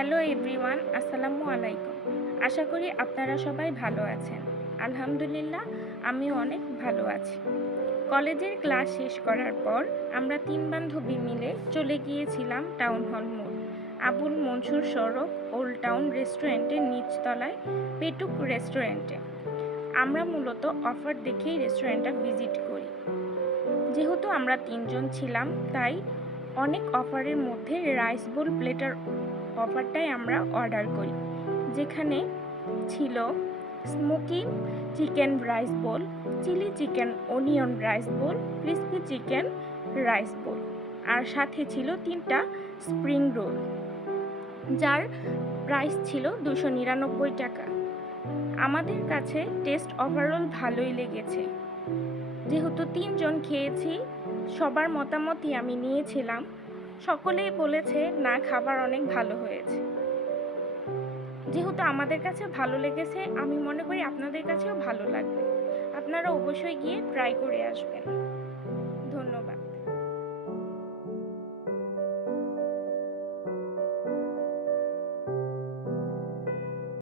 Hello everyone, আসসালামু আলাইকুম। আশা করি আপনারা সবাই ভালো আছেন। আলহামদুলিল্লাহ, আমিও অনেক ভালো আছি। কলেজের ক্লাস শেষ করার পর আমরা 3 বান্ধবী মিলে চলে গিয়েছিলাম টাউন হল মোড়, আবুল মনসুর সড়ক, ওল্ড টাউন রেস্টুরেন্টের নিচতলায় পেটুক রেস্টুরেন্টে। আমরা মূলত অফার দেখেই রেস্টুরেন্টটা ভিজিট করি। যেহেতু আমরা 3 জন ছিলাম, তাই অনেক অফারের মধ্যে রাইস বোল প্লেটার অফারটাই আমরা অর্ডার করি, যেখানে ছিল smoky chicken rice bowl, chilli chicken onion rice bowl, crispy chicken rice bowl, আর সাথে ছিল 3টা স্প্রিং রোল, যার প্রাইস ছিল 299 টাকা। আমাদের কাছে টেস্ট ওভারঅল ভালোই লেগেছে। যেহেতু 3 জন খেয়েছি, সবার মতামতই আমি নিয়েছিলাম। সকলেই বলেছে না, খাবার অনেক ভালো হয়েছে। যেহেতু আমাদের কাছে ভালো লেগেছে, আমি মনে করি আপনাদের কাছেও ভালো লাগবে। আপনারা অবশ্যই গিয়ে ট্রাই করে আসবেন।